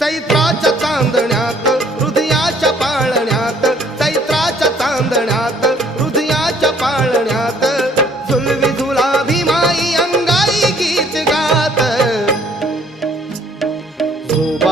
चैत्राच्या चांदण्यात हृदयाच्या पाळण्यात, चैत्राच्या चांदण्यात हृदयाच्या पाळण्यात, झुलवी झुलाभी माई अंगाई गीत गात. झोबा